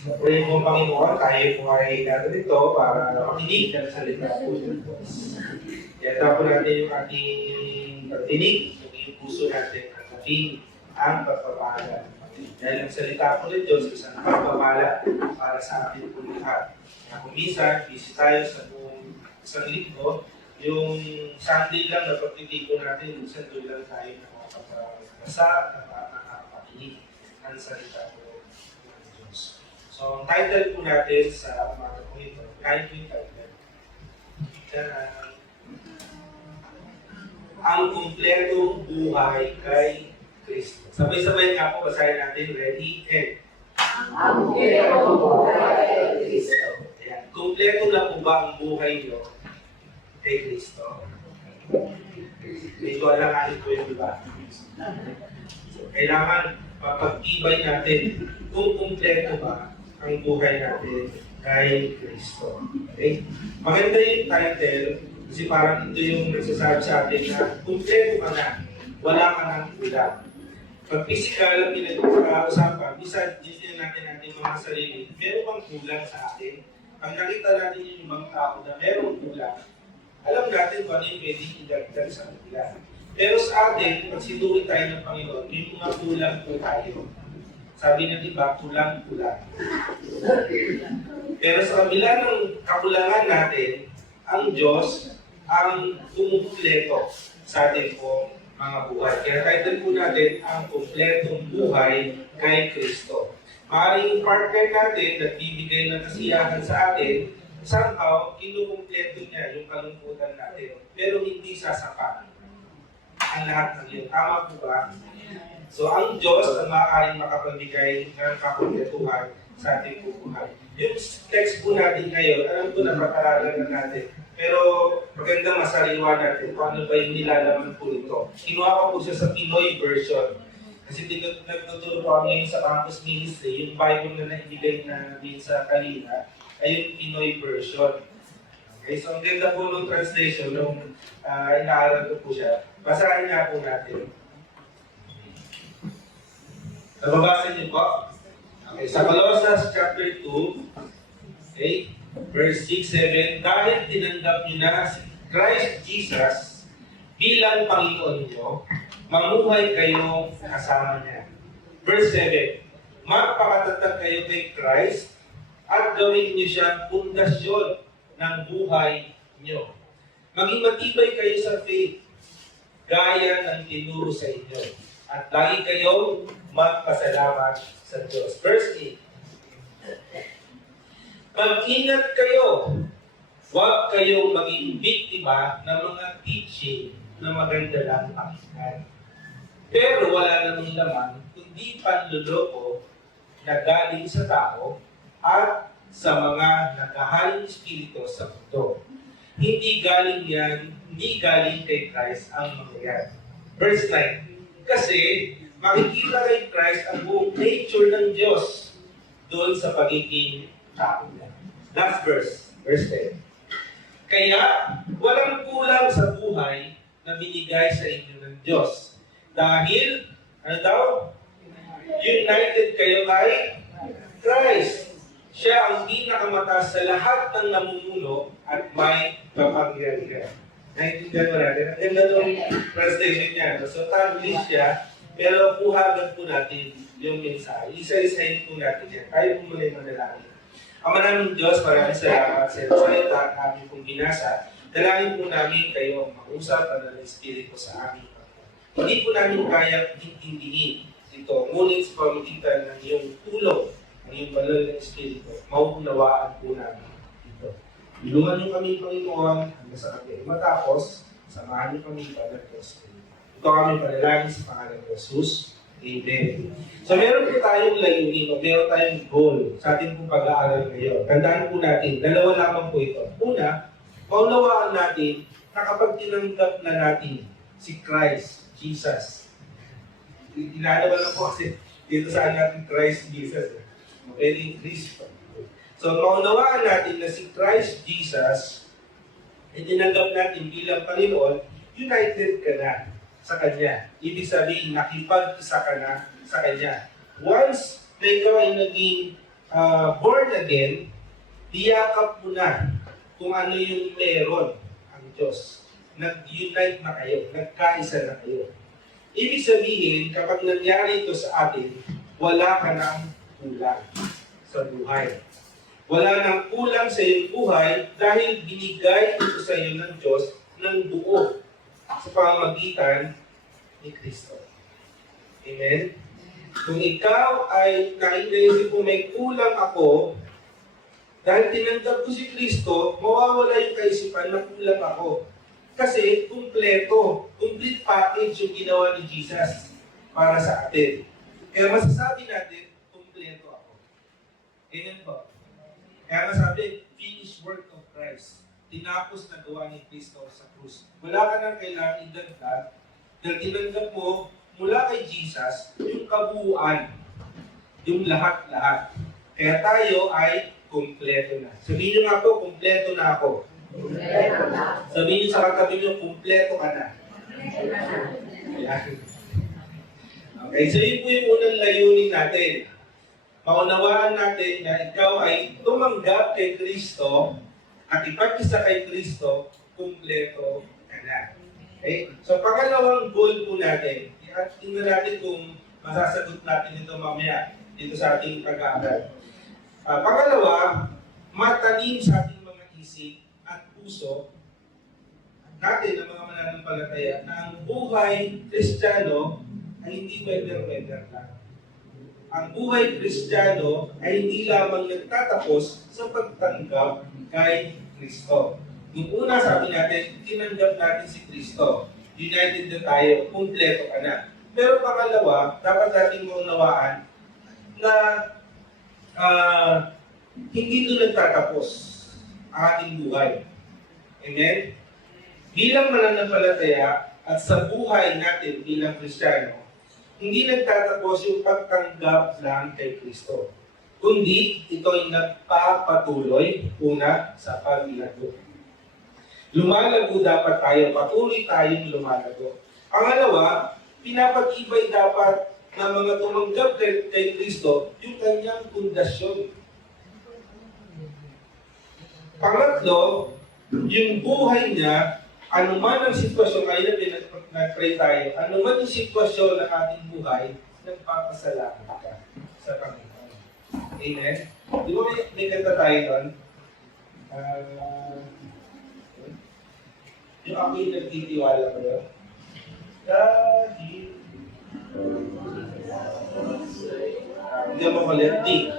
Sa pray mo, Panginoon, tayo po ay narito para makinig ng salita po ng Diyos. Kaya po natin yung ating pagtinig, yung puso natin at ating ang pagpapala. Dahil ang salita po ng Diyos isang pagpapala para sa ating po lahat. Kaya kung minsan, busy tayo sa buong isang linggo, yung Sunday lang na pagtitigo natin, minsan doon lang tayo nakapagpasa at nakapakinig ng salita po ng Diyos. So, ang title po natin sa umaga po ito, kahit yung title, ang kumpletong buhay kay Kristo. Sabay-sabay nga po, basahin natin, ready, and. Ang kumpletong buhay kay Kristo. Ayan. Kumpleto na po ba ang buhay nyo kay Kristo? Medyo alanganin po yung iba. So, kailangan mapag-ibay natin kung kumpleto ba ang buhay natin kay Kristo. Okay? Maganda yung title kasi parang ito yung nagsasabi sa atin na kumpleto ka na, wala ka nang kulang. Pag physical ang pinag-uusapan, minsan din natin mga sarili, meron bang kulang sa atin? Pag nakita natin yung ibang tao na meron kulang, alam natin kung ano yung pwedeng idagdag sa kanila. Pero sa atin, pag sinuwi tayo ng Panginoon, may mga kulang po tayo. Sabi ng iba, kulang-kulang. Pero sa kabila ng kakulangan natin, ang Diyos ang kumumpleto sa ating pong mga buhay. Kaya title po natin, ang kumpletong buhay kay Kristo. Maaaring partner natin na bibigay ng kasiyahan sa atin, somehow, kinukumpleto niya yung kalungkutan natin. Pero hindi sasapat ang lahat ng yun. Tama po ba? So, ang Diyos ang maaaring makapagbigay ng kakumpletuhan sa ating buhay. Yung text po natin ngayon, alam ko na pataralan na natin. Pero magandang masariwa natin kung ano ba yung nilalaman po nito. Kinuha ko po siya sa Pinoy version. Kasi nagtuturo po kami sa campus ministry, yung Bible na naibigay namin sa kanina ay yung Pinoy version. Okay, so ang ganda po ng translation, nung inaaral ko po siya. Basahin nga po natin. Nababasa niyo po? Okay, sa Colossians chapter 2, okay, verse 6-7, dahil tinanggap niyo na si Christ Jesus bilang Panginoon niyo, mamuhay kayo kasama niya. Verse 7, magpakatatag kayo kay Christ at gawin niyo siyang pundasyon ng buhay niyo. Maging matibay kayo sa faith, gaya ng tinuro sa inyo. At lagi kayong magpasalamat sa Diyos. Verse 8. Mag-ingat kayo. Huwag kayong maging biktima ng mga teaching na maganda lang pakinggan. Pero wala namang laman, kundi panluloko na galing sa tao at sa mga nakahaling espiritu sa mundo. Hindi galing kay Christ ang mga yan. Verse 9. Kasi makikita kay Christ ang buong nature ng Diyos doon sa pagiging tao niya. Last verse, verse 10. Kaya walang kulang sa buhay na binigay sa inyo ng Diyos. Dahil, ano daw? United kayo kay Christ. Siya ang pinakamataas sa lahat ng namumuno at may kapangyarihan. Naintindihan mo natin. Ang ganda ng translation niya. So, tablis siya, pero puhagan po natin yung mensahe. Isa-isahin po natin yan. Tayo po muna yung manalangin. Ama namin Diyos, maraming salamat sa iyong salita at aming pong binasa. Dalangin po namin kayo ang mag-usap at ang Espiritu sa aming Panginoon. Hindi po namin kaya intindihin ito. Ngunit sa pamagitan ng iyong tulong, ang iyong banal na Espiritu, mauunawaan po namin ito. Ilungan niyo kami, Panginoon, hanggang sa kami matapos, samahan niyo kami banal na Espiritu. Ito kami panalangin sa pangalan ng Jesus. Amen. So meron po tayong layunin o meron tayong goal sa ating pong pag-aaral ngayon. Tandaan po natin, dalawa lamang po ito. Una, maunawaan natin na kapag tinanggap na natin si Christ, Jesus. Inalaman na po kasi dito saan natin Christ, Jesus. Pwedeng Cristo. So maunawaan natin na si Christ, Jesus, itinanggap natin bilang Panginoon, united ka na sa Kanya. Ibig sabihin, nakipag-isa ka na sa Kanya. Once na ikaw ay naging born again, tiyakap mo na kung ano yung meron ang Diyos. Nag-unite na kayo, nagkaisa na kayo. Ibig sabihin, kapag nangyari ito sa atin, wala ka nang kulang sa buhay. Wala nang kulang sa iyong buhay dahil binigay ito sa iyo ng Diyos ng buo sa pamamagitan ni Kristo. Amen? Kung ikaw ay naisip kung may kulang ako, dahil tinanggap ko si Kristo, mawawala yung kaisipan na kulang ako. Kasi complete package yung ginawa ni Jesus para sa atin. Kaya masasabi natin, kumpleto ako. Ganyan po. Kaya masabi, finished work of Christ. Tinapos na gawa ni Kristo sa krus. Wala ka nang kailangan idagdag dahil tinanggap mo mula kay Jesus yung kabuuan, yung lahat-lahat. Kaya tayo ay kumpleto na. Sabihin nyo nga po, kumpleto na ako. Sabihin nyo sa katabi nyo, kumpleto ka na. Okay, so yun po yung unang layunin natin. Maunawaan natin na ikaw ay tumanggap kay Kristo at ipag-isa kay Kristo, kumpleto ka na. Okay? So pangalawang goal po natin, tingnan natin kung masasagot natin ito mamaya dito sa ating pag-aaral. Pangalawa, matalim sa ating mga isip at puso natin ng mga mananampalataya na ang buhay Kristiyano ay hindi weather-weather lang. Ang buhay Kristiyano ay hindi lamang nagtatapos sa pagtanggap kay Kristo. Yung una sabi natin, tinanggap natin si Kristo. United na tayo, kumpleto ka na. Pero pangalawa, dapat nating maunawaan na hindi ito nagtatapos ang ating buhay. Amen? Bilang mananampalataya at sa buhay natin bilang Kristiyano, hindi nagtatapos yung pagtanggap lang kay Kristo. Kundi ito'y nagpapatuloy una sa paglago. Lumalago dapat tayo, patuloy tayong lumalago. Pangalawa, pinapatibay dapat na mga tumanggap kay Kristo yung kanyang pundasyon. Pangatlo, yung buhay niya, anuman ang sitwasyon, ngayon na nag-pray tayo, anuman yung sitwasyon ng ating buhay, nagpapasalamat ka sa Panginoon. Amen? Di ba may kanta tayo doon? Yung ako'y nagtitiwala ko yun. Daddy. Hindi mo makulit. D.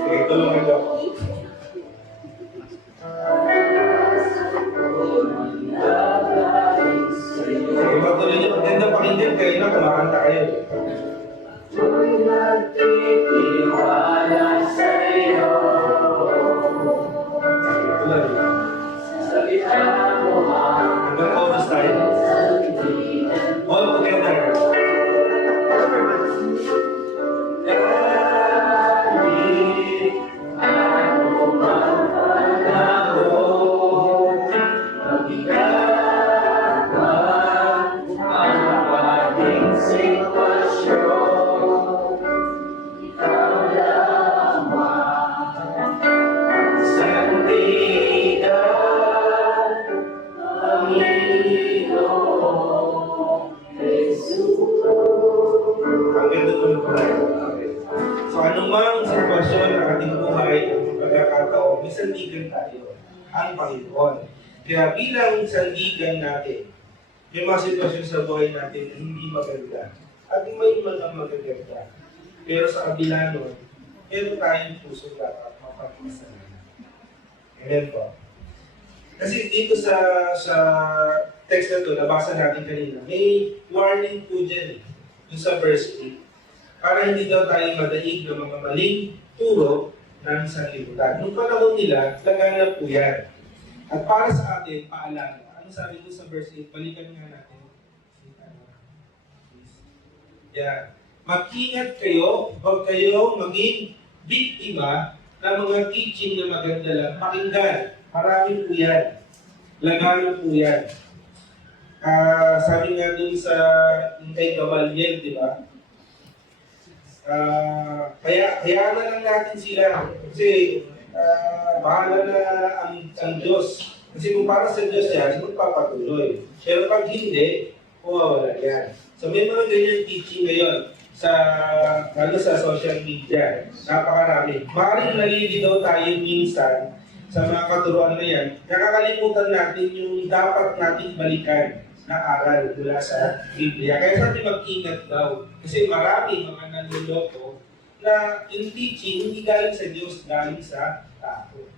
Okay, tulungan ko. Okay, patuloy niyo. Maganda pakinggan kayo na kumakanta kayo. Ako'y nagtitiwala sa'yo. Salita mo ang Hanggang chorus tayo. All together. Hanggang doon po tayo. Okay. So anumang sitwasyon ng ating buhay, ang pagkakataon, may sandigan tayo, ang Panginoon. Kaya bilang sandigan natin, may mga sitwasyon sa buhay natin na hindi maganda. At may mga magaganda. Pero sa kabila nun, meron tayong puso dapat mapagpasalamat. Amen po. Kasi dito sa text na ito, nabasa natin kanina, may warning po dyan yung sa verse 8. Para hindi daw tayo madaig ng mga maling turo ng sanlibutan. Noong panahon nila, laganap po yan. At para sa atin, paalala. Ano sabi ko sa verse 8? Balikan nga natin. Yan. Mag-ingat kayo, huwag kayo maging biktima ng mga teaching na maganda lang. Pakinggan. Marami po yan. Laganap po yan. Sabi nga dun sa yung kay Gamaliel, di ba? Kaya na lang natin sila. Kasi bahala na ang Diyos. Kasi kung para sa Diyos yan, magpapatuloy. Pero pag hindi, wala yan. So may mga ganyan teaching ngayon lalo sa social media. Napakarami. Maaaring naliligaw tayo minsan sa mga katuruan na yan. Nakakalimutan natin yung dapat nating balikan na aral mula sa Biblia. Kaya sabi mag-ingat daw. Kasi marami mga nanloloko na yung teaching hindi galing sa Diyos, galing sa tao.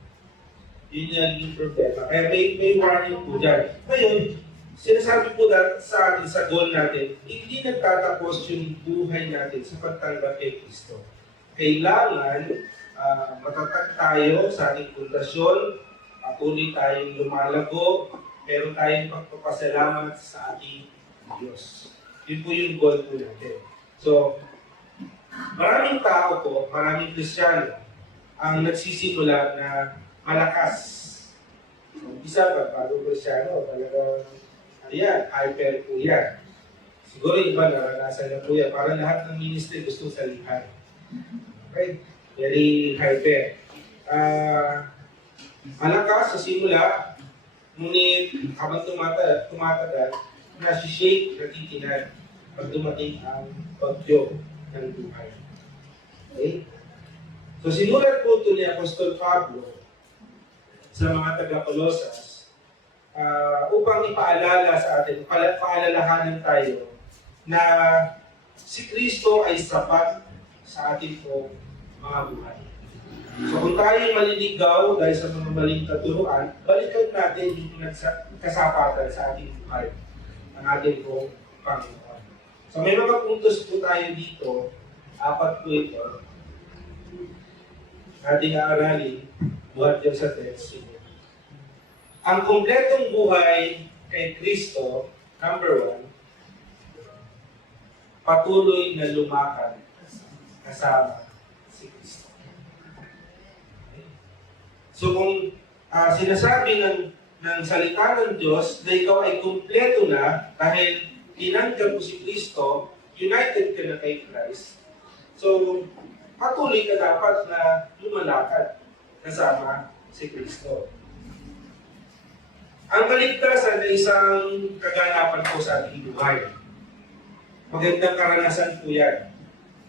Yun yung problema. Kaya may warning po dyan. Ngayon, sinasabi po sa atin, sa goal natin, hindi nagtatapos yung buhay natin sa pagtanggap kay Kristo. Kailangan matatag tayo sa ating pundasyon, patuloy tayong lumalago, meron tayong pagpapasalamat sa ating Diyos. Yun po yung goal po natin. So, maraming tao po, maraming Kristiyano, ang nagsisimula na malakas. So, isa ba, bago Kristiyano, talagang, ayan, hyper po yan. Siguro iba naranasan na po yan. Parang lahat ng ministry gusto salihan. Okay? Very hyper. Malakas sa simula, ngunit habang tumatagal, nasi-shake, natitinag pag dumating ang bagyo ng buhay. Okay? So sinulat po ito ni Apostol Pablo sa mga taga-Colosas upang ipaalala sa atin, paalalahanan tayo na si Kristo ay sapat sa ating po mga buhay. So kung tayo maliligaw dahil sa mga maling katuruan, balikan natin yung kasapatan sa ating buhay ng ating po Panginoon. So may mga puntos po tayo dito, 4 po ito. Ating aaralin, buhat yan sa text. Ang kumpletong buhay kay Kristo, number 1, patuloy na lumakad kasama si Kristo. So kung sinasabi ng salita ng Diyos na ikaw ay kumpleto na dahil tinanggap mo si Kristo, united ka na kay Christ, so patuloy ka dapat na lumalakad kasama si Kristo. Ang kaligtasan ay isang kaganapan po sa ating buhay. Magandang karanasan po yan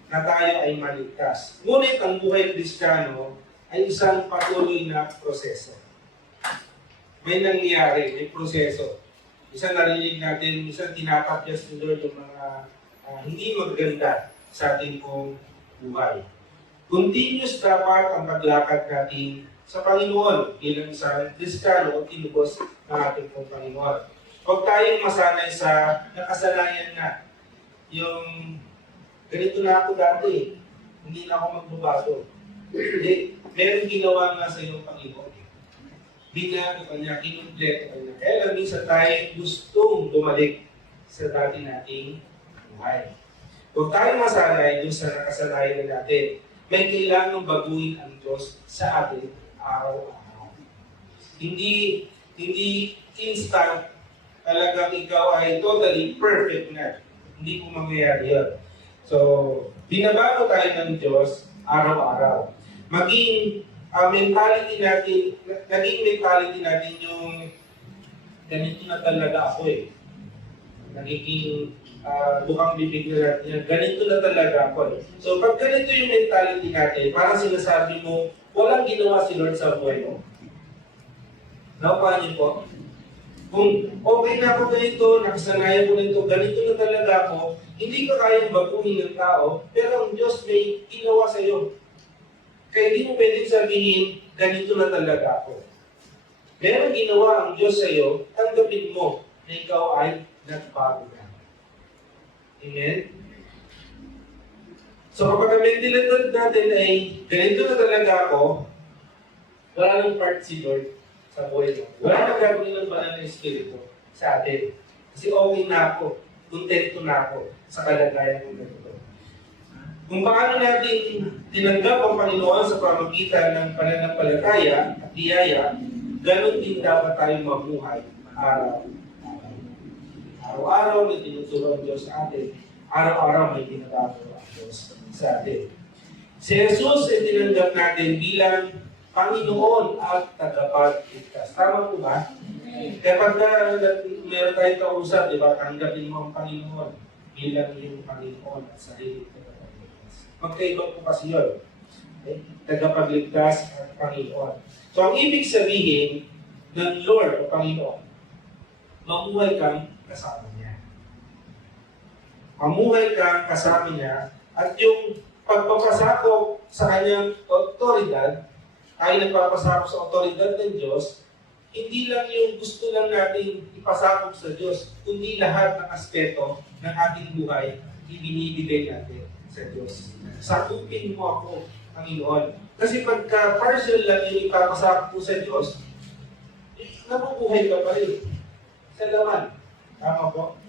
na tayo ay maligtas. Ngunit ang buhay Kristiyano ay isang patuloy na proseso. May nangyayari, may proseso. Isa narinig natin, isa tinatapyas ni Lord yung mga hindi maganda sa ating pong buhay. Continuous dapat ang paglakad natin sa Panginoon bilang isang Kristiyano o tinubos ng ating pong Panginoon. Huwag tayong masanay sa nakasanayan na. Yung ganito na ako dati, hindi na ako magbabago. Hindi, meron ginawa nga sa iyong Panginoon. Binago ka niya, kinumpleto ka niya. Kaya lang minsan tayo gustong bumalik sa dati nating buhay. Huwag tayong masanay doon sa nakasanayan na natin. May kailangang baguhin ang Diyos sa atin araw-araw. Hindi instant talagang ikaw ay totally perfect na. Hindi po mangyayari yun. So, binabago tayo ng Diyos araw-araw. Maging mentality natin, naging mentality natin yung ganito na talaga ako eh. Nagiging bukang bibig na natin, ganito na talaga ako eh. So pag ganito yung mentality natin, parang sinasabi mo, walang ginawa si Lord sa buhay mo. Nakuha niyo po? Kung okay na ako ganito, nakasanayan ko nito, ganito na talaga ako, hindi ka kayang baguhin ng tao, pero ang Diyos may ginawa sa iyo. Kaya hindi mo pwedeng sabihin, ganito na talaga ako. Meron ginawa ang Diyos sa iyo, tanggapin mo na ikaw ay nagbago na. Amen? So kapag ang mentalidad natin ay ganito na talaga ako, wala nang part si Lord sa buhay mo. Wala nang gagawin ng banal na Espiritu sa atin. Kasi okay na ako, kontento na ako sa kalagayan ng ganito. Kung paano natin tinanggap ang Panginoon sa pamagitan ng pananampalataya at biyaya, ganun din dapat tayo mabuhay araw-araw. Araw-araw may tinuturo ang Diyos sa atin. Araw-araw may ginagawa ang Diyos sa atin. Si Jesus ay tinanggap natin bilang Panginoon at tagapagligtas. Tama po ba? Kaya pag meron tayong kausap, di ba, tanggapin mo ang Panginoon bilang yung Panginoon at sarili tagapagligtas. Magkaiba po kasi yun. Okay? Tagapagligtas at Panginoon. So ang ibig sabihin ng Lord o Panginoon, mamuhay kang kasama niya. Mamuhay kang kasama niya at yung pagpapasakop sa kanyang otoridad, tayo nagpapasakop sa otoridad ng Diyos, hindi lang yung gusto lang natin ipasakop sa Diyos, kundi lahat ng aspeto ng ating buhay, ibinibigay natin sa Diyos. Sakupin mo ako, Panginoon. Kasi pagka partial lang yung ipapasakop po sa Diyos, nabubuhay ka pa rin sa laman. Tama po?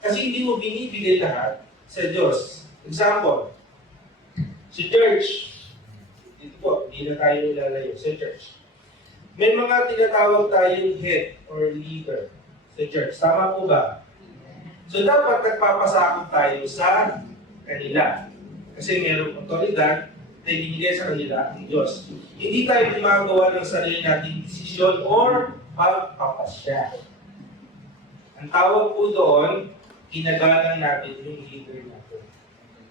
Kasi hindi mo binibigay lahat sa Diyos. Example, si church, dito po, hindi na tayo ilalayo sa church. May mga tinatawag tayong head or leader sa church. Tama po ba? So dapat nagpapasakop tayo sa kanila. Kasi mayroong otoridad na ibinigay sa kanila ang Diyos. Hindi tayo gumagawa ng sarili nating desisyon or pagpapasya. Ang tawag po doon, ginagalang natin yung leader natin.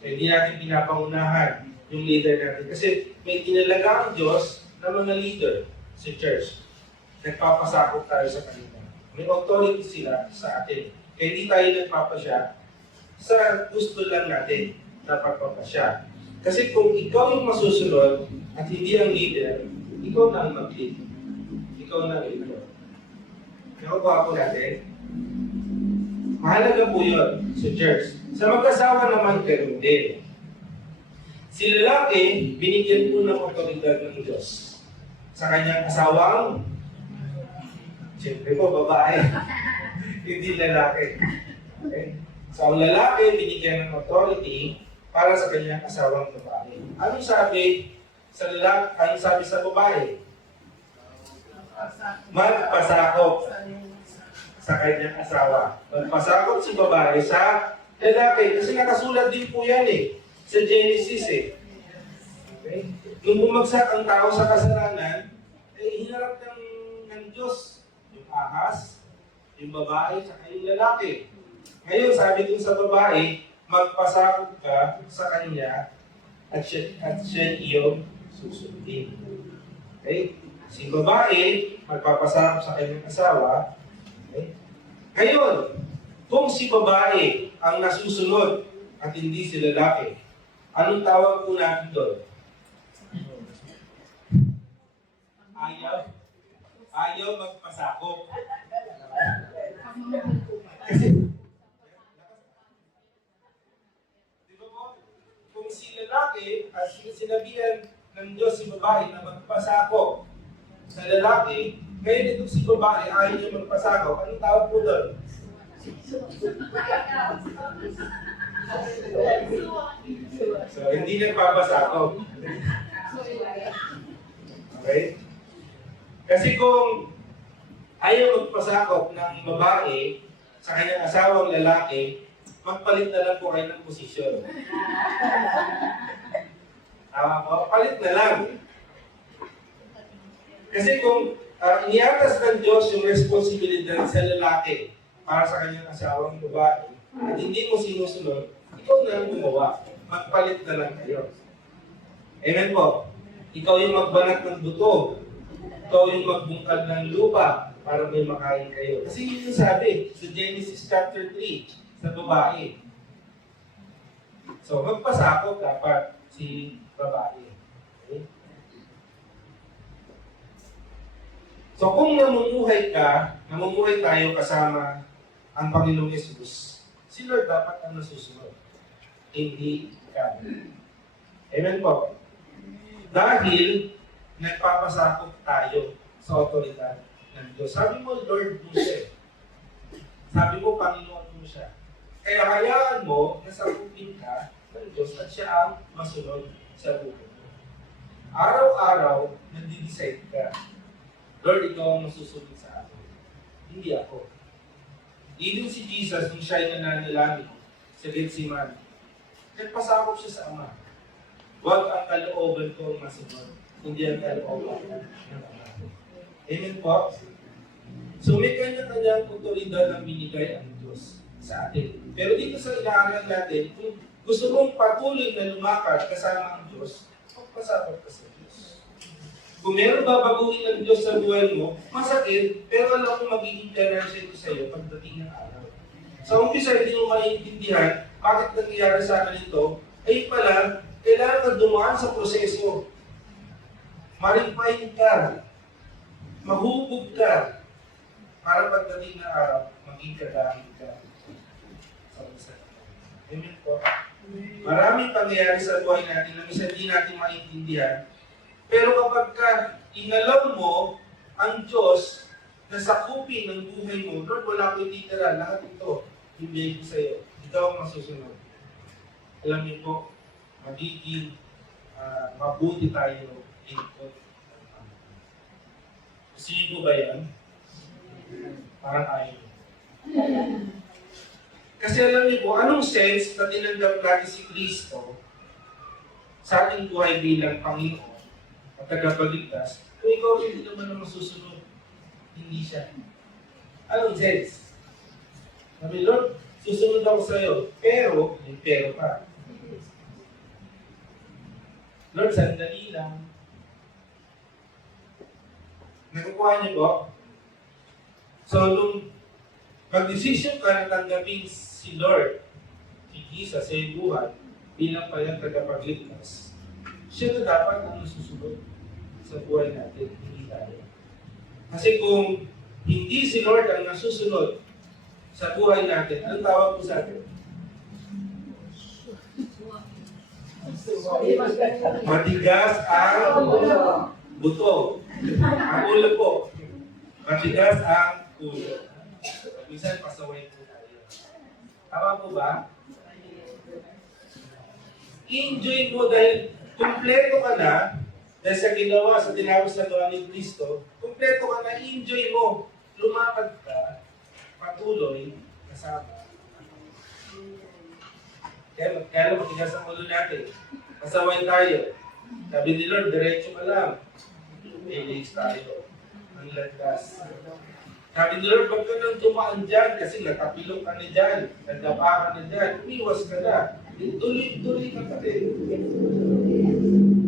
So, hindi natin pinapangunahan yung leader natin. Kasi may tinalaga ang Diyos na mga leader sa church. Nagpapasakop tayo sa kanila. May authority sila sa atin. Kaya hindi tayo nagpapasya sa gusto lang natin na pagpapasya. Kasi kung ikaw yung masusunod at hindi ang leader, ikaw na ang mag-lead. Ikaw na ang leader. Nakukuha po natin. Mahalaga po yun sa church. Sa mag-asawa naman, ganoon din. Si lalaki, binigyan po ng otoridad ng Diyos sa kanyang asawang, siyempre po, babae. Hindi lalaki. Okay? So, ang lalaki, binigyan ng authority para sa kanyang asawang babae. Anong sabi sa lalaki? Anong sabi sa babae? Magpasakop sa kanyang asawa. Magpasakop si babae sa lalaki. Kasi nakasulat din po yan sa Genesis Okay? Nung bumagsak ang tao sa kasalanan, hinarap ng Diyos yung ahas, yung babae, at yung lalaki. Ngayon, sabi dun sa babae, magpasakop ka sa kanya at siya iyong susundin. Okay? Si babae, magpapasakop sa kanyang asawa. Okay? Ngayon, kung si babae ang nasusunod at hindi si lalaki, anong tawag po natin doon? Ayaw magpasakop. Kasi, di ba po? Kung si lalaki at sinabihan ng Diyos si babae na magpasakop sa lalaki, ngayon itong si babae ayaw niya magpasakop, anong tawag po doon? So, hindi nagpapasakop. Okay? Kasi kung ayaw magpasakop ng babae sa kanyang asawang lalaki, magpalit na lang po kayo ng posisyon. Tama po? Palit na lang. Kasi kung iniatas ng Diyos yung responsibilidad sa lalaki para sa kanyang asawang babae, at hindi mo sinusunod, ikaw na ang gumawa. Magpalit na lang kayo. Amen po? Ikaw yung magbanat ng buto. Ikaw yung magbungkal ng lupa para may makain kayo. Kasi yun yung sabi sa Genesis chapter 3 sa babae. So, magpasakop dapat si babae. Okay? So, kung namumuhay tayo kasama ang Panginoong Yesus, si Lord dapat ang nasusunod. Hindi ka. Amen po. Dahil nagpapasakop tayo sa otoridad ng Diyos. Sabi mo, Lord mo siya. Sabi mo, Panginoon mo siya. Kaya hayaan mo na sakupin ka ng Diyos at siya ang masunod sa buhay mo. Araw-araw, nagdi-decide ka. Lord, ikaw ang masusunod sa akin. Hindi ako. Even si Jesus, nung siya'y nananalangin sa Gethsemane, nagpasakop siya sa Ama. Huwag ang kalooban ko ang masunod, hindi ang kalooban ng Ama. Amen po? So may kanya-kanyang otoridad ang binigay ang Diyos sa atin. Pero dito sa inaaral natin, kung gusto mong patuloy na lumakad kasama ang Diyos, magpasakop ka sa Diyos. Kung meron babaguhin ng Diyos sa buhay mo, masakit, pero alam ko magiging ganansya ito sa iyo pagdating ng araw. Sa umpisa, hindi mo maintindihan bakit nangyayari sa akin ito, ay pala, kailangan ka dumaan sa proseso. Maripahin ka, mahubog ka, para pagdating ng araw, maging kadamit ka sa umpisa. Amen po. Maraming pangyayari sa buhay natin na minsan hindi natin maintindihan. Pero kapag ka inalaw mo ang Diyos na sakupin ng buhay mo, Lord, wala ko ititira, lahat ito, ibigay ko sa iyo. Ikaw ang masusunod. Alam niyo po, magiging mabuti tayo ito. Gusto niyo po ba yan? Parang ayaw. Kasi alam niyo po, anong sense na tinanggap natin si Kristo sa ating buhay bilang Panginoon at tagapagligtas, kung ikaw hindi naman ang masusunod, hindi siya. Anong sense? Sabi, Lord, susunod ako sa iyo, pero, may pero pa. Lord, sandali lang. Nakukuha niyo po? So, nung mag-decision ka na tanggapin si Lord, si Jesus, sa iyong buhay, bilang palang tagapagligtas, siya na dapat ang nasusunod sa buhay natin, hindi tayo. Kasi kung hindi si Lord ang nasusunod sa buhay natin, anong tawag po sa atin? Matigas ang buto. Ang ulo po. Matigas ang ulo. Minsan pasaway po tayo. Tama po ba? Enjoy mo dahil kumpleto ka na dahil sa ginawa, sa tinapos na gawa ni Kristo, kumpleto ka na, enjoy mo. Lumakad ka, patuloy, kasama. Kaya matigas ang ulo natin. Pasaway tayo. Sabi ni Lord, diretso ka lang. May tayo. Ang landas. Sabi ni Lord, huwag ka nang tumaan dyan kasi natapilong ka na dyan. Nagdapa ka na dyan. Umiwas ka na. Tuloy-tuloy ka pa rin.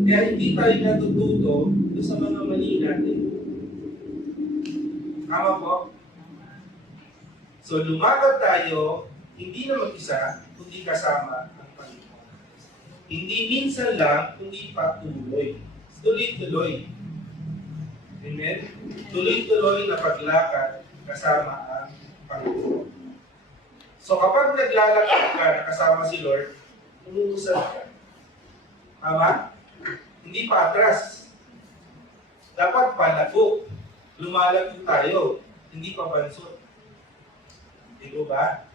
Kaya hindi tayo natututo doon sa mga mali natin. Tama po? So lumakad tayo, hindi na mag-isa, kundi kasama ang Panginoon. Hindi minsan lang, kundi patuloy. Tuloy-tuloy. Amen? Tuloy-tuloy na paglakad kasama ang Panginoon. So kapag naglalakad ka na kasama si Lord, umuusap ka. Tama? Hindi pa atras. Dapat palago. Lumalago tayo. Hindi pa bansot. Di ba?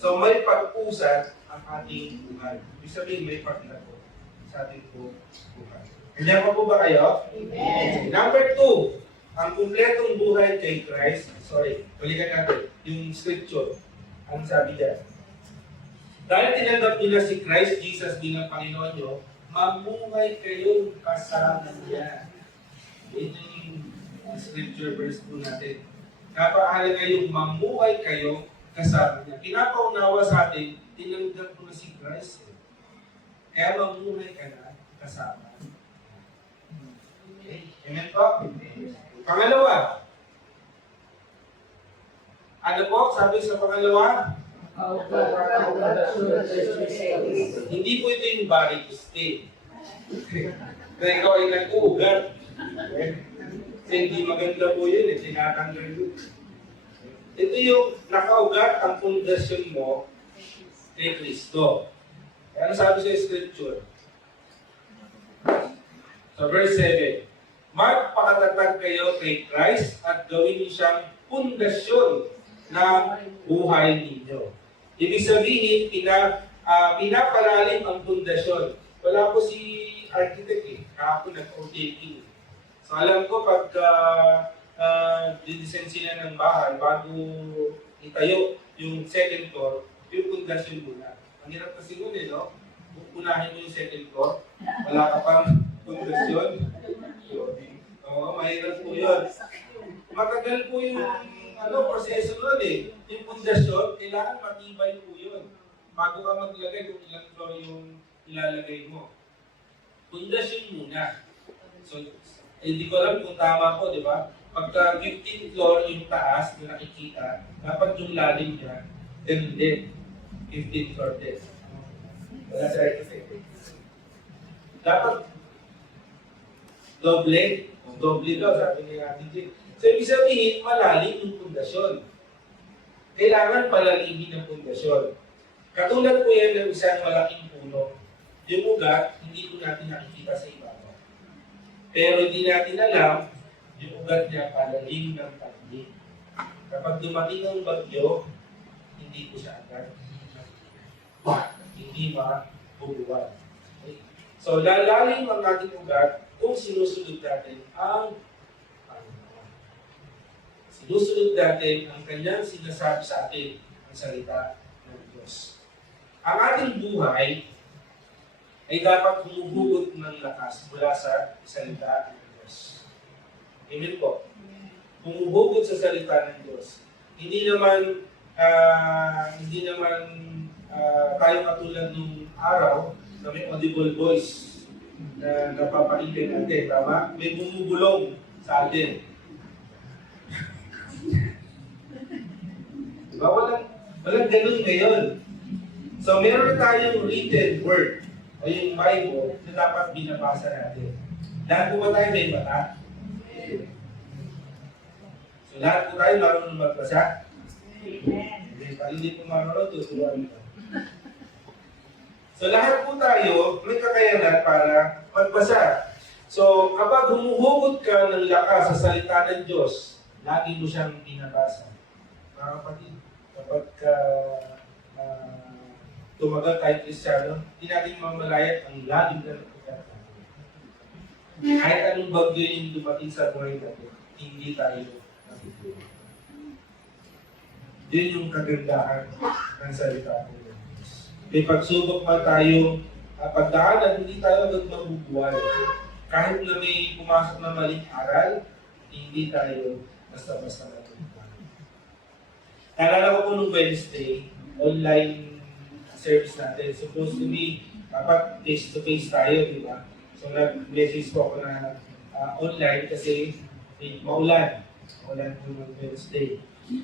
So may pag-usad ang ating buhay. Ibig sabihin may paglago sa ating buhay. Kanya pa po ba kayo? Amen. Number 2, ang kumpletong buhay kay Christ. Sorry, balikan natin yung scripture. Ang sabi dyan. Dahil tinanggap nila si Christ Jesus bilang Panginoon nyo, mamuhay kayong kasama niya. Ito yung scripture verse po natin. Napakahalaga yung mamuhay kayo kasama niya. Pinapaunawa sa atin, tinanggap mo na si Christ. Kaya mamuhay ka na kasama. Okay. Amen po? Pangalawa. Ano po? Sabi sa pangalawa? Hindi po ito yung body to stay. Kaya ikaw ay nag-uugat. Kasi hindi maganda po yun, tinatanggal yun. Ito yung nakaugat ang pundasyon mo kay Kristo. Kaya ano sabi sa Scripture? Sa verse 7, magpakatatag kayo kay Christ at gawin niyo siyang pundasyon ng buhay ninyo. Ibig sabihin, pinapalalim ang pundasyon. Wala po si architect kahapon nag-OJT. So alam ko pag didesign sila ng bahay bago itayo yung second floor, yung pundasyon muna. Ang hirap kasi nun no? Unahin mo yung second floor, wala ka pang pundasyon. Oo, mahirap po yun. Matagal po yung proseso nun Yung pundasyon, kailangan matibay po yun. Bago ka maglagay kung ilang floor yung ilalagay mo. Pundasyon muna. So, hindi ko alam kung tama ko, di ba? Pagka 15th floor yung taas na nakikita, dapat yung lalim niya, ganun din. 15th floor din. Wala sa right effect. Dapat doble daw, sabi ni Ate Jane. So, ibig sabihin, malalim yung pundasyon. Kailangan palalimin ng pundasyon. Katulad po yan ng isang malaking puno. Yung ugat, hindi po natin nakikita sa ibabaw. Pero hindi natin alam, yung ugat niya palalim ng palalim. Kapag dumating ang bagyo, hindi po siya agad. Hindi mabubuwan. Okay? So, lalalim ang ating ugat kung sinusunod natin ang Panginoon. Sinusunod natin ang kanyang sinasabi sa atin, ang salita ng Diyos. Ang ating buhay ay dapat humuhugot ng lakas mula sa salita ng Diyos. Amen po. Humuhugot sa salita ng Diyos. Hindi naman tayo katulad nung araw na may audible voice na napapakinggan natin, tama? May bumubulong sa atin. Diba? Walang ganun ngayon. So, meron na tayong written word o yung Bible na dapat binabasa natin. Lahat po ba tayo may mata? So, lahat po tayo marunong magbasa? Pag hindi po marunong, tuturuan ito. So, lahat po tayo may kakayanan para magbasa. So, kapag humuhugot ka ng lakas sa salita ng Diyos, lagi mo siyang binabasa. Mga kapatid, kapag tumagal tayo Kristiyano, hindi natin mamalayat ang lalim na nagpagkat. Kahit anong bagyo yung dumating sa buhay natin, hindi tayo natutulog. Yun yung kagandahan ng salita ng Diyos. May pagsubok man tayo, pagdaanan, hindi tayo agad mabubuhay. Kahit na may pumasok na maling aral, hindi tayo basta-basta mabubuhay. Naalala ko po nung Wednesday, online service natin. Supposed to be, dapat face-to-face tayo, di ba? So nag-message po ako na online kasi maulan. Maulan po nung Wednesday.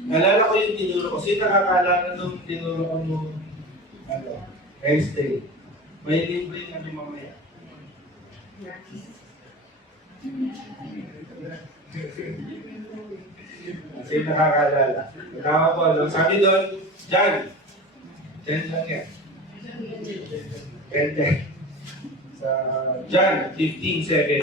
Naalala ko yung tinuro ko. Sino nakakaalala nung tinuro ko nung Wednesday? May libre namin mamaya. Sino nakakaalala? Tama po, no? Sabi doon, Jan lang yan. Sa John 15:7.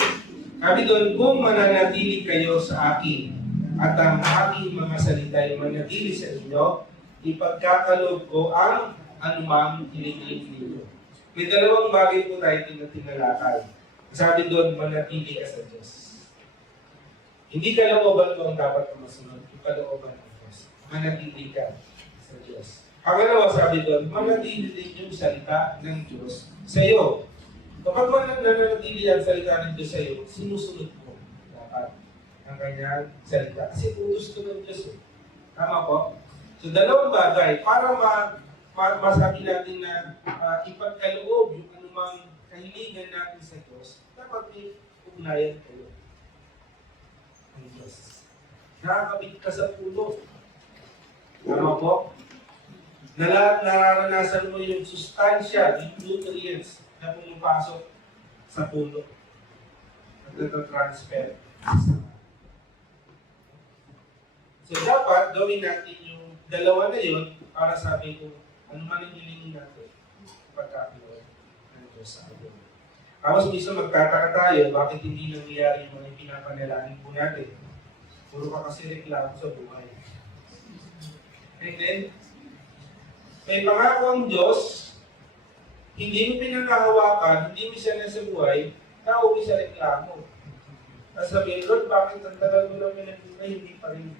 Sabi doon, kung mananatili kayo sa akin at ang aking mga salita ay manatili sa inyo, ipagkakaloob ko ang anumang hinihiling ninyo. May dalawang bagay po tayo tinalakay. Sabi doon, manatili ka sa Diyos. Hindi kalooban mo ang dapat masunod, yung kalooban ng Diyos. Manatili ka sa Diyos. Pangalawa, sabi doon, manatili din yung salita ng Diyos sa iyo. Kapag mananatili ang salita ng Diyos sa iyo, sinusunod mo dapat ang kanyang salita. Kasi utos ko ng Diyos. Tama po? So, dalawang bagay para masabi natin na ipagkaloob yung anumang kahilingan natin sa Diyos, dapat may ugnayan kayo ng Diyos. Nakakabit ka sa puno. Tama po? Nararanasan mo yung sustansya, yung nutrients na pumapasok sa puno. At nag-transfer. So dapat gawin natin yung dalawa na yun para sabi ko, ano man ang hilingin natin pagkakaroon ng Diyos sa atin. Tapos minsan magtataka tayo, bakit hindi nangyayari yung mga pinapanalangin po natin? Puro ka kasi reklamo sa buhay. And then, may pangako ang Diyos, hindi mo pinangahawakan, hindi mo siya nasa buhay, nauwi sa reklamo. Sabihin, Lord, bakit ang tagal mo lang pinagpunta, hindi pa rin,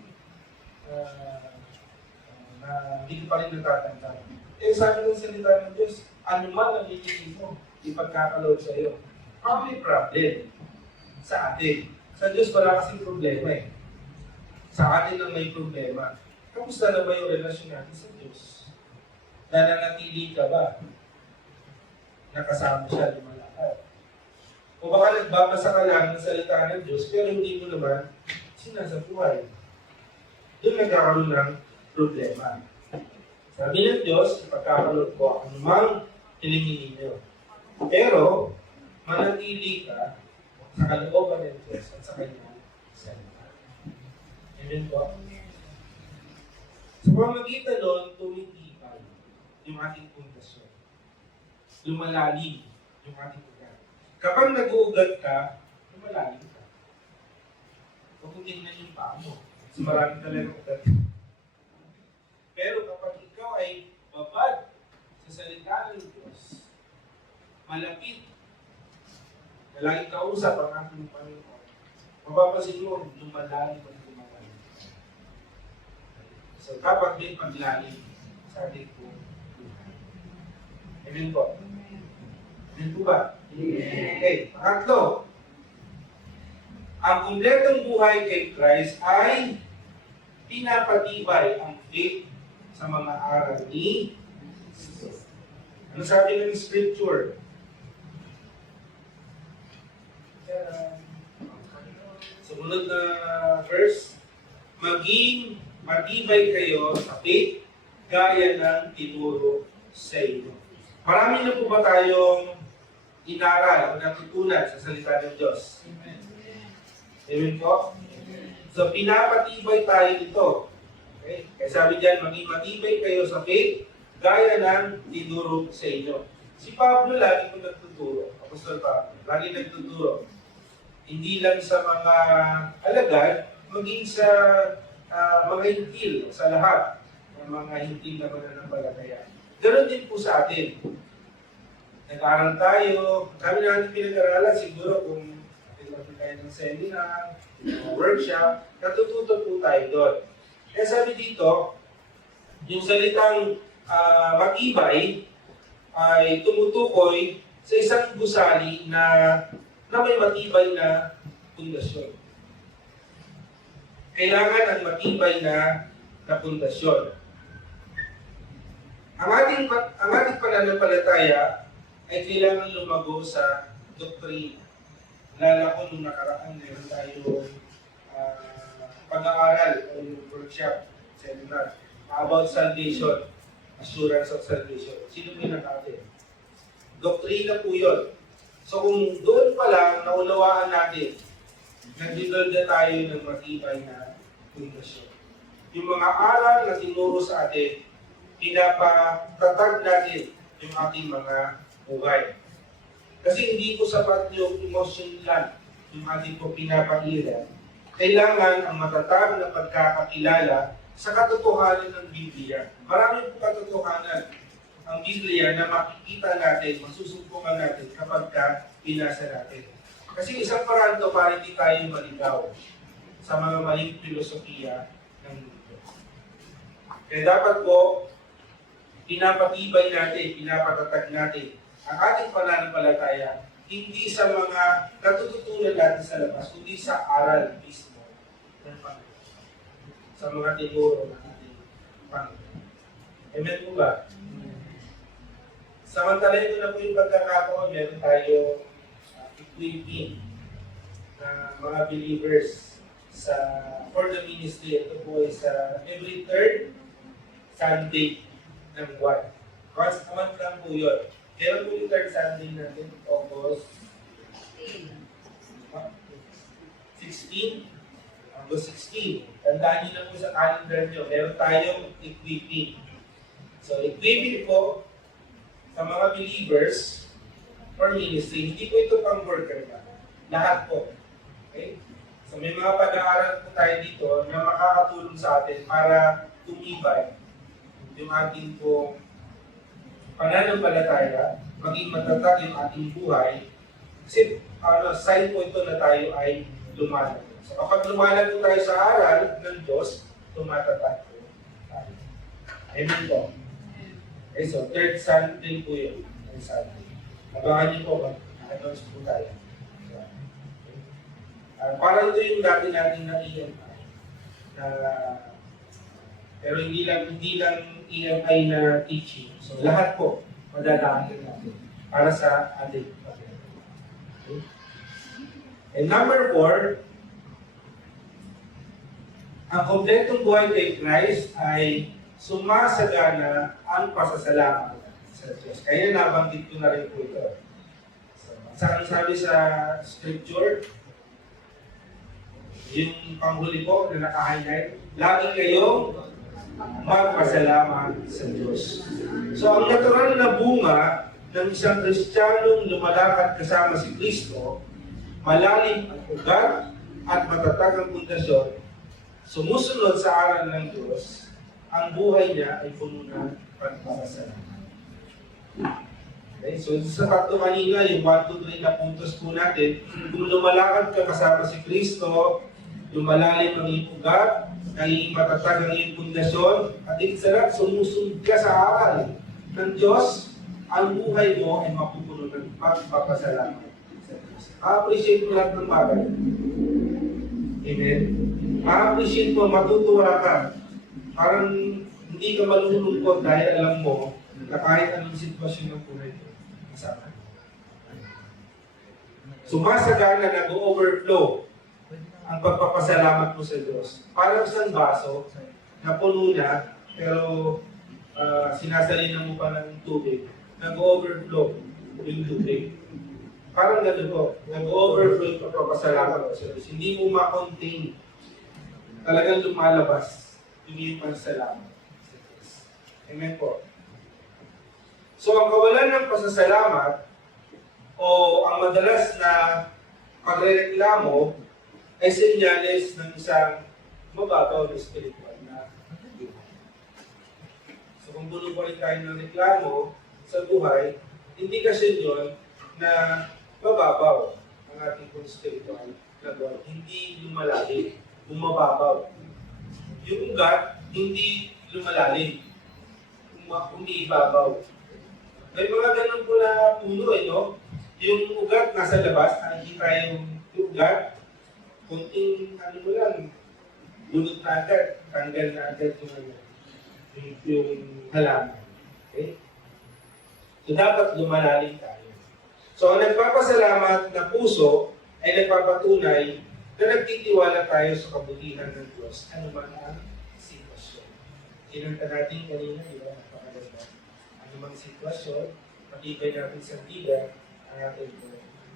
hindi ko pa rin natatanggap. Eh, sabi ng salita ng Diyos, ano man ang hihingin mo, ipagkakalood sa iyo. May problem sa atin. Sa Diyos wala kasing problema eh. Sa atin lang may problema. Kamusta na ba yung relasyon natin sa Diyos? Nananatili ka ba? Nakasama siya lumalakad. O baka nagbabasa ka lang ng salita ng Diyos, pero hindi mo naman sinasabuhay. Doon nagkakaroon ng problema. Sabi ng Diyos, ipagkakaroon ko anumang hilingin ninyo. Pero, manatili ka sa kalooban ng Diyos at sa kanyang salita. Amen po? Sa pamagitan nun, tumitibay yung ating pundasyon. Lumalalim yung ating ugat. Kapag nag-uugat ka, lumalalim ka. Huwag kong tingnan yung paa mo. Kasi marami talagang ugat. Pero kapag ikaw ay babad sa salita ng Diyos, malapit, na laging kausap ang ating Panginoon, mapapansin mo, lumalalim at lumalalim. So, dapat din paglalim sa ating buhay. Amen po? Amen po ba? Okay, pangatlo. Ang kumpletong buhay kay Christ ay pinapatibay ang faith sa mga aral ni Jesus. Ano sabi ng Scripture? Sumunod na verse, maging matibay kayo sa faith, gaya ng tinuro sa inyo. Marami na po ba tayong inaral o natutunan sa salita ng Diyos? Amen po? So, pinapatibay tayo dito. Okay? Kaya sabi diyan, maging matibay kayo sa faith, gaya ng tinuro sa inyo. Si Pablo lagi po nagtuturo. Apostol Pablo, lagi nagtuturo. Hindi lang sa mga alagad, maging sa mga hintil, sa lahat ng mga hintil na mananampalataya. Ganon din po sa atin. Nag-aaral tayo, kami natin pinag-aralan siguro kung nagpapit tayo ng seminar, workshop, natututo po tayo doon. Kaya sabi dito, yung salitang matibay ay tumutukoy sa isang gusali na may matibay na pundasyon. Kailangan ang matibay na pundasyon. Ang ating pananampalataya ay kailangan lumago sa doktrina. Lala ko nung nakaraan, meron tayong pag-aaral o workshop, seminar, about salvation, assurance of salvation. Sino pinag-aaral? Doktrina po yun. So kung doon pa lang naunawaan natin, nag-develop na tayo ng matibay na pundasyon. Yung mga aral na tinuro sa atin, pinapatatag natin yung ating mga buhay. Kasi hindi po sapat yung emotion lang yung ating po pinapakita. Kailangan ang matatag na pagkakakilala sa katotohanan ng Biblia. Marami po katotohanan ang Biblia na makikita natin, masusumpungan natin kapag pinasa natin. Kasi isang paraan to para hindi tayo maligaw sa mga maling filosofiya ng mundo. Kaya dapat po, pinapatibay natin, pinapatatag natin ang ating pananampalataya hindi sa mga natututunan natin sa labas, kundi sa aral mismo ng Panginoon. Sa mga tinuro ng ating Panginoon. Amen po ba? Samantalahin ko na po yung pagkakataon, meron tayong equipping na mga believers for the ministry. Ito po ay sa every third Sunday ng buwan. Once a month lang po yun. Meron po yung third Sunday natin, August 16. August 16. Tandaan nyo na po sa calendar nyo. Meron tayong equipping. So, equipping po sa mga believers for ministry. Hindi po ito pang worker na. Lahat po. Okay? So, may mga pag-aaral po tayo dito na makakatulong sa atin para tumibay yung ating po pananampalataya, maging matatag yung ating buhay. Kasi sign po ito na tayo ay lumalago. So kapag lumalago tayo sa aral ng Diyos, tumatatag po tayo. Amen po. Okay, so third Sunday po yun. Third Sunday. Abangan niyo po, mag-announce po tayo. Parang ito yung dati natin na EMI. Pero hindi lang EMI na teaching. So lahat po, madadaanan natin para sa ating pagkakas. Okay? And number 4, ang kompletong buhay kay Christ ay sumasagana ang pasasalamat sa Diyos. Kaya nabanggit ko na rin po ito. So, sabi sa scripture, yung panghuli po na naka-highlight, lagi kayong magpasalamat sa Diyos. So ang natural na bunga ng isang Kristiyanong lumalakad kasama si Kristo, malalim ang ugat at matatag ang pundasyon, sumusunod sa aral ng Diyos, ang buhay niya ay puno ng pagpapasalamat. Okay, so sa tatlo kanina, yung 1, 2, 3 na puntos po natin, kung lumalakad ka kasama si Kristo, lumalalim ang iyong ugat, nagiging matatag ang iyong pundasyon, at iksarat, sumusunod ka sa aral ng Diyos, ang buhay mo ay mapupuno ng pagpapasalamat sa Diyos. Appreciate mo lahat ng bagay. Amen? Ma-appreciate mo, matutuwa ka. Parang hindi ka malulungkot dahil alam mo na kahit anong sitwasyon ng buhay mo, kasama. Sumasagana, nag-overflow ang pagpapasalamat mo sa Diyos. Parang isang baso na puno na, pero sinasalina mo pa ng tubig. Nag-overflow yung tubig. Parang gano'n po. Nag-overflow yung pagpapasalamat mo sa Diyos. Hindi mo ma-contain. Talagang lumalabas yung pasalamat sa Diyos. Amen po. So, ang kawalan ng pasasalamat o ang madalas na pagrereklamo ay senyales ng isang mababaw na spiritual na buhay. So kung puno pa rin tayo ng reklamo sa buhay, indikasyon yun na mababaw ang ating spiritual na buhay. Hindi lumalalim, bumababaw. Yung ugat, hindi lumalalim, umiibabaw. May mga ganun po na puno no? Yung ugat nasa labas, nakikita yung ugat, kunting ano mo lang, bunot na agad, tanggal na agad yung halaman. Okay? So dapat lumalalim tayo. So ang nagpapasalamat na puso ay nagpapatunay na nagtitiwala tayo sa kabutihan ng Diyos, ano man ang sitwasyon. Kinanta natin kanina, di ba? Napakaganda. Ano mang sitwasyon, matibay natin sa tila ang ating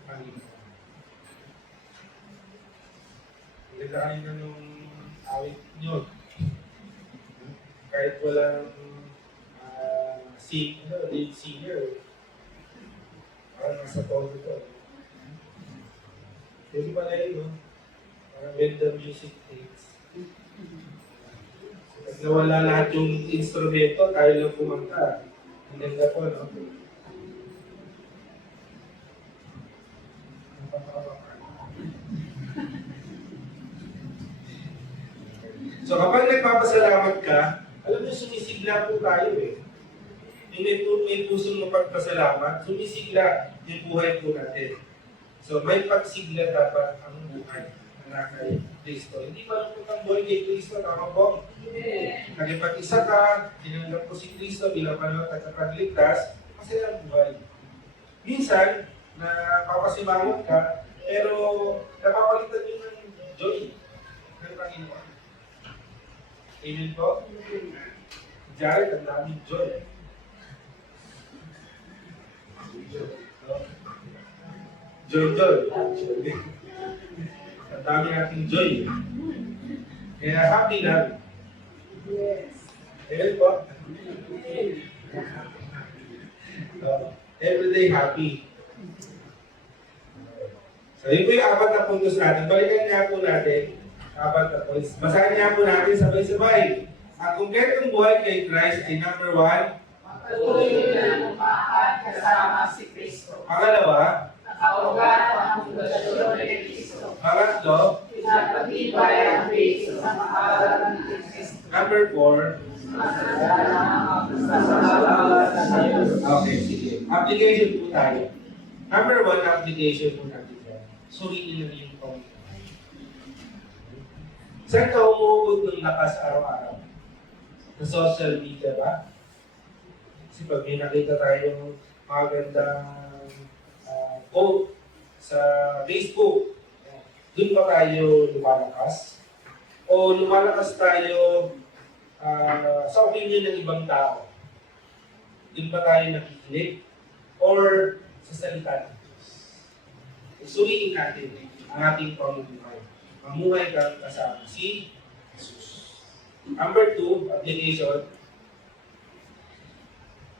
Panginoon. Ganda kanina nung awit nyo. Kahit walang lead singer, parang nasa tono ito. Pwede pala yun, no? Parang when the music takes. Pag nawala lahat yung instrumento, tayo lang kumanta. Ang ganda po, no? So kapag nagpapasalamat ka, alam mo sumisigla po tayo eh. Yung may pusong mapagpasalamat, sumisigla yung buhay po natin. So may pagsigla dapat ang buhay na kay Kristo. Hindi malungkot ang buhay kay Kristo, tama po? Nagipag-isa ka, tinanggap ko si Kristo bilang Panginoon at kapagligtas, masaya ang buhay. Minsan, napapasimangot ka, pero napapalitan yun ng joy ng Panginoon. Amen po? Jared, ang daming joy. Joy. Ang dami nating joy. Kaya happy lang. Yes. Amen po? Everyday happy. So yun po yung 4 na puntos natin. Balikan nga po natin. 4 na puntos. Basahin nga po natin sabay-sabay. Ang kumpletong buhay kay Christ ay number 1. Patuloy na lumakad kasama si Kristo. Pangalawa, Nakaugat ang pundasyon ni Kristo. Pangatlo, Pinapatibay ang faith sa pangalan ni Kristo. number 4, okay, sige. Application po tayo. Number 1, application po natin dyan. Suriin na yung Panginoon. Saan ka umuugod ng lakas araw-araw? Sa social media ba? Kasi pag may nakita tayong magandang quote sa Facebook, doon ba tayo lumalakas? O lumalakas tayo sa opinion ng ibang tao? Doon ba tayo nakikinig? Or sa salita ng Diyos? Suriin natin ang ating pamumuhay. Mamuhay kang kasama si Jesus. Number 2, application.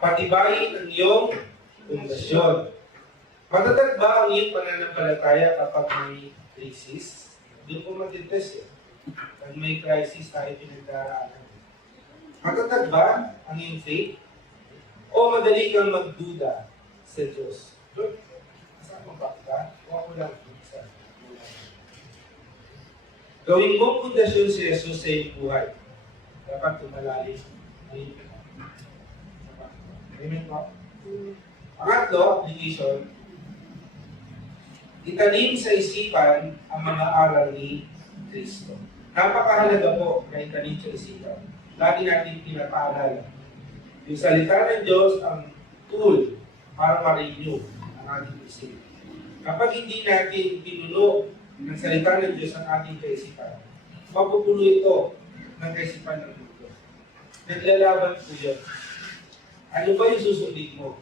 Patibayin ang iyong pundasyon. Matatag ba ang iyong pananampalataya kapag may crisis? Doon po matitest eh. Pag may crisis tayo pinagdaraanan. Matatag ba ang iyong faith? O madali kang magduda sa Diyos? Lord, kasama ba ka? O ako lang isa? Gawin mong pundasyon si Jesus sa iyong buhay. Dapat tumalalim. Amen po. Pangatlo, application. Itanim sa isipan ang mga aral ni Kristo. Napakahalaga po na itanim sa isipan. Lagi natin pinapaalala. Yung salita ng Diyos ang tool para ma-renew ang ating isip. Kapag hindi natin pinuno ng salita ng Diyos ang ating kaisipan, mapupuno ito ng kaisipan ng mundo. Naglalaban po yun. Ano ba yung susundin mo?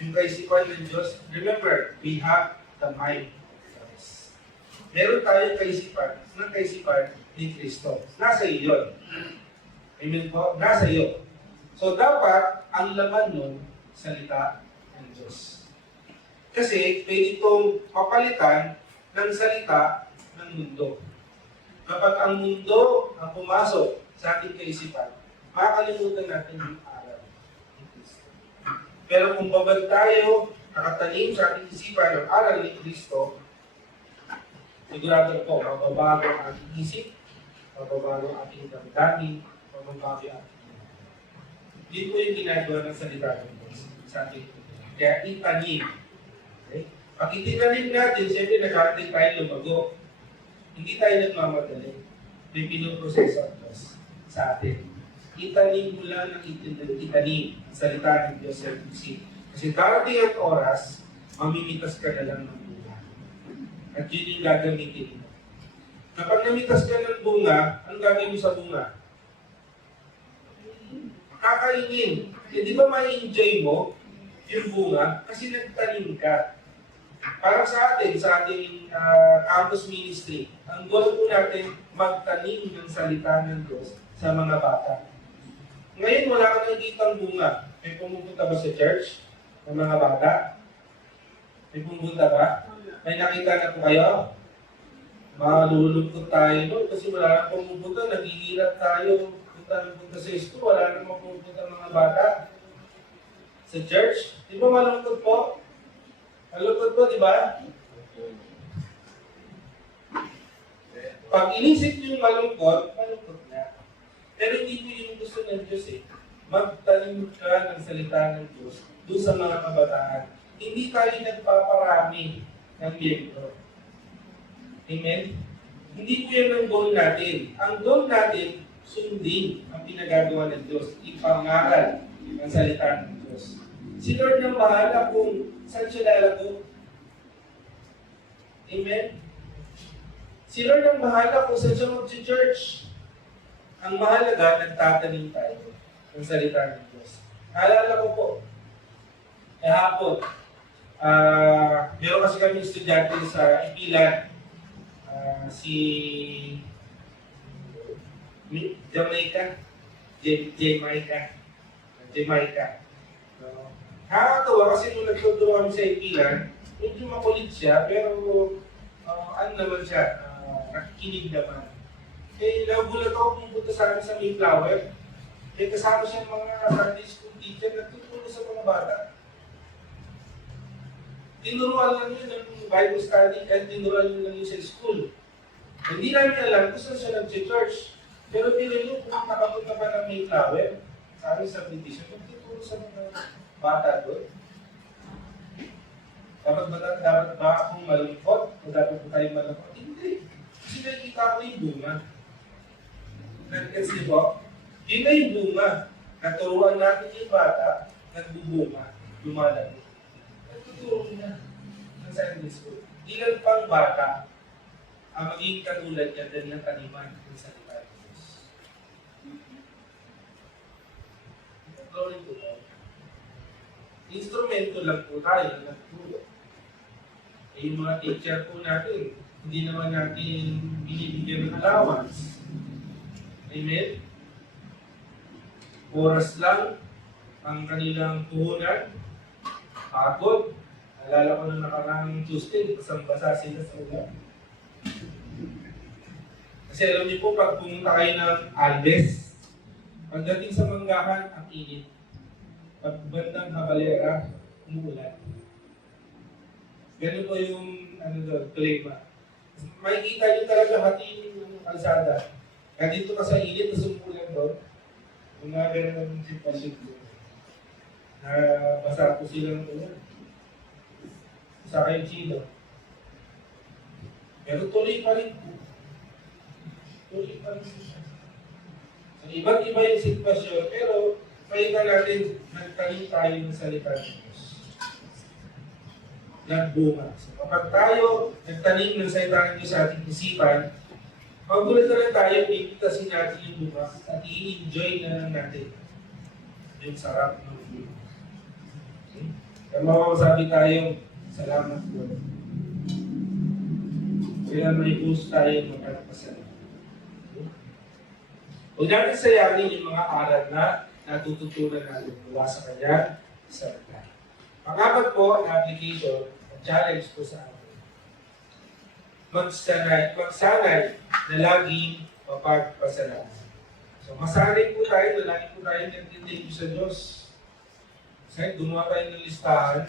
Yung kaisipan ng Diyos, remember, we have the mind of Christ. Meron tayong kaisipan ng kaisipan ni Kristo. Nasa iyo yun. Amen po? Nasa iyo. So dapat, ang laman nun, salita ng Diyos. Kasi, pwede itong papalitan ng salita ng mundo. Kapag ang mundo ang pumasok sa ating kaisipan, makakalimutan natin yung aral ni Kristo. Pero kung babad tayo, nakatanim sa ating isipan ang aral ni Kristo, sigurado po, mababago ang ating isip, mababago ang ating damdamin, mababago ang ating Hindi po yung ginagawa ng salita ng Diyos sa ating. Kaya itanim. Okay? Pag itinanim natin, siyempre nag-aantay tayo lumago. Hindi tayo nagmamadali. May pinuproseso ang Diyos sa atin. Itanim mo lang ang itanim ang salita ng Diyos sa isip. Kasi darating ang oras, mamimitas ka na lang ng bunga. At yun yung gagamitin mo. Kapag namitas ka ng bunga, anong gagawin mo sa bunga? Kakainin. Eh, di ba ma-enjoy mo yung bunga? Kasi nagtanim ka. Para sa atin, sa ating campus ministry, ang goal po natin, magtanim ng salita ng Diyos sa mga bata. Ngayon, wala ka nakikitang bunga. May pumupunta ba sa church ng mga bata? May pumupunta ba? May nakita na po kayo? Malulungkot tayo doon kasi wala na pumupunta, naghihirap tayo. Punta sa school, wala na mapupunta mga bata. Sa church, di ba malungkot po? Malungkot po, di ba? Pag inisip yung malungkot, malungkot na. Pero hindi po yung gusto ng Diyos eh. Magtanim ka ng salita ng Diyos doon sa mga kabataan. Hindi tayo nagpaparami ng miyembro. Amen? Hindi po yan ang goal natin. Ang goal natin, sundin ang pinagagawa ng Diyos, ipangaral ang salita ng Diyos. Si Lord nang bahala kung saan siya lalago. Amen? Si Lord nang bahala kung saan siya mag-church. Ang mahalaga, nagtatanim tayo ng salita ng Diyos. Naalala ko po, hapon, meron kasi kami estudyante sa Ipilan, si Jamaica. Nakakatawa kasi nung nagtuturo kami sa Ipilan, medyo makulit siya, pero ano naman siya, nakikinig naman. Eh, nagulat ako pumunta sa amin sa Mayflower. Eh, kasama siya mga Sunday school teacher na tutulong sa mga bata. Tinuruan lang yun ng to Bible study kahit tinuruan nyo lang yun sa school. Hindi namin alam kung saan siya nag-church. Pero pero yun, kung nakapunta pa ng Mayflower, sa aming subdivision, magtuturo sa mga bata doon. Dapat ba akong malungkot? O dapat ba tayo malungkot? Hindi. Kasi nakikita ko yung bunga. Nag-gets niyo po? Yun na yung bunga. Naturuan natin yung bata, nagbubunga, lumalaki. Nagtuturo niya ng Sunday school. Ilan pang bata ang maging katulad niya dahil ng taniman ng salita ng Diyos. Glory to God. Instrumento lang po tayo na nagturo. Eh, yung mga teacher po natin, hindi naman natin binibigyan ng allowance. Amen? Oras lang ang kanilang puhunan. Pagod. Alala ko na nakarang Tuesday, basang-basa sila sa ulan. Kasi alam niyo po, pag pumunta kayo ng Alves, pagdating sa Manggahan, ang init. Pag bandang Habalera, umuulan. Ganun po yung klima. Makikita niyo talaga hati yung kalsada. Kaya dito ka sa init, na sumulan doon, mga ganun ang sitwasyon ko. Na basa po sila ng ulan. Sa kayong Chino. Pero tuloy pa rin po. Tuloy pa rin siya. So, iba't iba yung sitwasyon, pero pakita natin, nagtanim tayo ng salita ng Diyos. Nagbunga. So, kapag tayo nagtanim ng salita ng Diyos sa ating isipan, magulat na lang tayo, pipitasin natin yung bunga at i-enjoy na lang natin yung sarap ng bunga. Okay? Kaya makasabi tayo, salamat po. Kaya may gusto tayo magpapasalamat. Okay? Huwag natin sayangin yung mga aral na natututunan natin mula sa kanya salita. Pang-apat po, ang application, ang challenge po sa atin. Magsanay na laging mapagpasalamat. So, masanay po tayo na lagi po tayo nag-thank you sa Diyos. Kasi gumawa tayo ng listahan.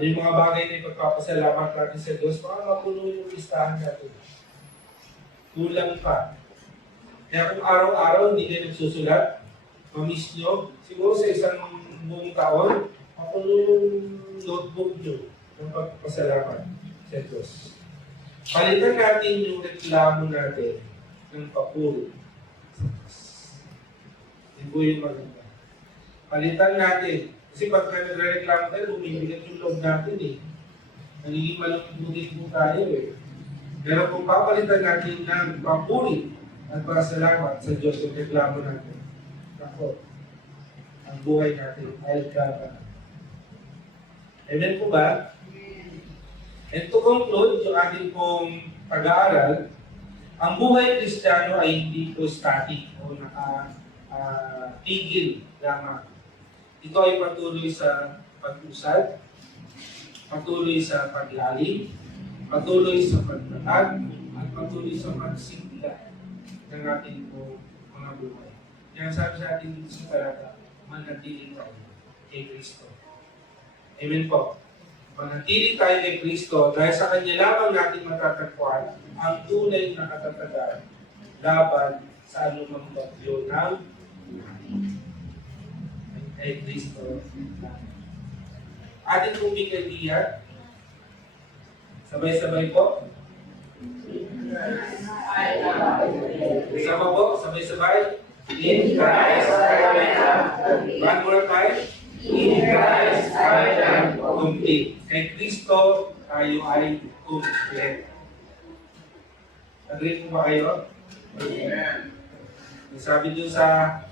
Yung mga bagay na ipagpapasalamat natin sa Diyos, baka mapuno yung listahan natin. Kulang pa. Kaya kung araw-araw hindi kayo nagsusulat, mamiss nyo, siguro sa isang buong taon, mapuno yung notebook nyo ng pagpapasalamat sa Diyos. Palitan natin yung reklamo natin ng papuri sa Diyos. Hindi po yung maganda. Palitan natin. Kasi pag nagre-reklamo tayo, bumibigat yung loob natin eh. Nagiging malungkutin po tayo eh. Pero kung papalitan natin ng papuri at pasalamat sa Diyos yung reklamo natin, ako, ang buhay natin ay gaba. Amen po ba? And to conclude yung ating pong pag-aaral, ang buhay Kristiyano ay hindi po static o naka-tigil lamang. Ito ay patuloy sa pag-usad, patuloy sa paglalim, patuloy sa pagtatag, at patuloy sa pagsimula ng ating po mga buhay. Kaya sabi sa ating dito sa talata, manatili tayo kay Kristo. Amen po. Manatili tayo kay Kristo dahil sa Kanya lamang natin matatagpuan ang tunay na katatagan laban sa anumang bagyo ng kay Kristo. Ating pong bigay. Sabay-sabay po. Sama po, sabay-sabay. In Christ I am. One more time. In Christ I am complete. Kay Kristo tayo ay complete. Agree po ba kayo? Amen. Sabi doon sa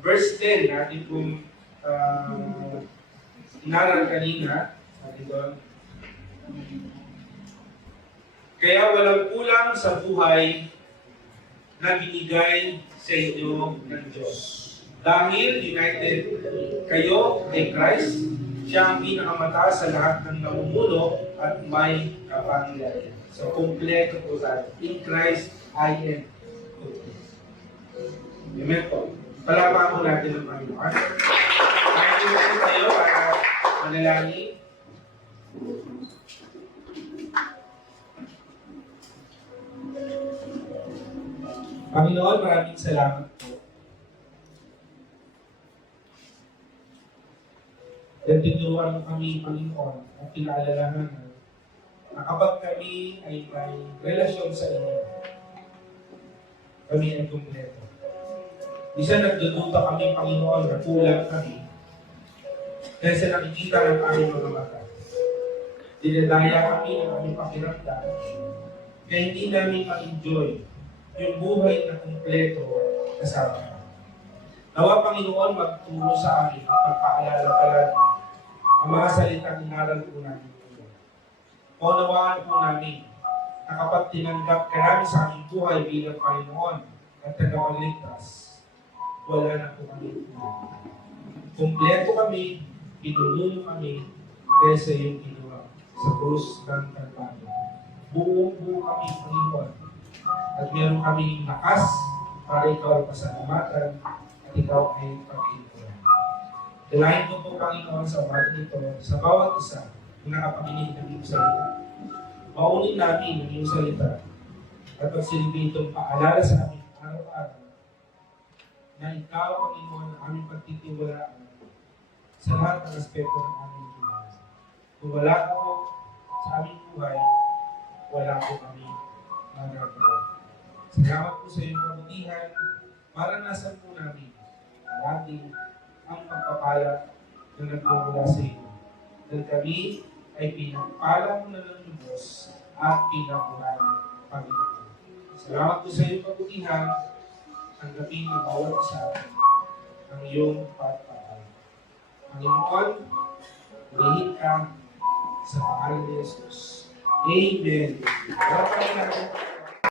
verse 10 natin pong inaral kanina, sabi doon, kaya walang kulang sa buhay na binigay sa inyo ng Diyos. Dahil united kayo kay Christ, siya ang pinakamataas sa lahat ng namumuno at may kapangyarihan. So, kompleto po tayo. In Christ, I am complete. Amen po. Palapakan po natin ang Panginoon. Thank you tayo para manalangin. Panginoon, maraming salamat po. Dahil tinuruan mo kami, Panginoon, at pinaalalahanan na kapag kami ay may relasyon sa inyo, kami ay kumpleto. Minsan nagdududa kami, Panginoon, na kulang kami dahil sa nakikita ng aming mga mata. Dinadaya kami ng aming pakiramdam kaya hindi namin ma-enjoy yung buhay na kumpleto kasama ka. Nawa, Panginoon, magturo sa amin at magpaalala palagi ang mga salitang inaral po namin po. Maunawaan po namin na kapag tinanggap ka namin sa aming buhay bilang Panginoon at tagapagligtas, wala na po kami. Kumpleto kami, pinuno kami, dahil sa iyong ginawa sa krus ng Kalbaryo. Buong-buo kami, Panginoon, at meron kaming lakas para ikaw ay pasalamatan at ikaw ay pag-ipunan. Dalahin ko po, Panginoon, sa umaga nito, sa bawat isa na nakapakinig ng iyong salita. Maunin namin ang iyong salita at pagsilbi itong paalala sa amin araw-araw na ikaw, Panginoon, ang aming pagtitiwalaan sa lahat ng aspeto ng aming buhay. Kung wala ka po sa aming buhay, wala po kami magagawa. Salamat po sa iyong kabutihan. Maranasan po namin lagi ang pagpapala na nagmumula sa iyo. Dahil kami ay pinagpala mo na ng Diyos at pinabuhay Panginoon. Salamat po sa iyong kabutihan. Tanggapin ang bawat isa ang iyong pagpapala. Panginoon, ulihin ka sa pangalan ni Jesus. Amen. Salamat po natin.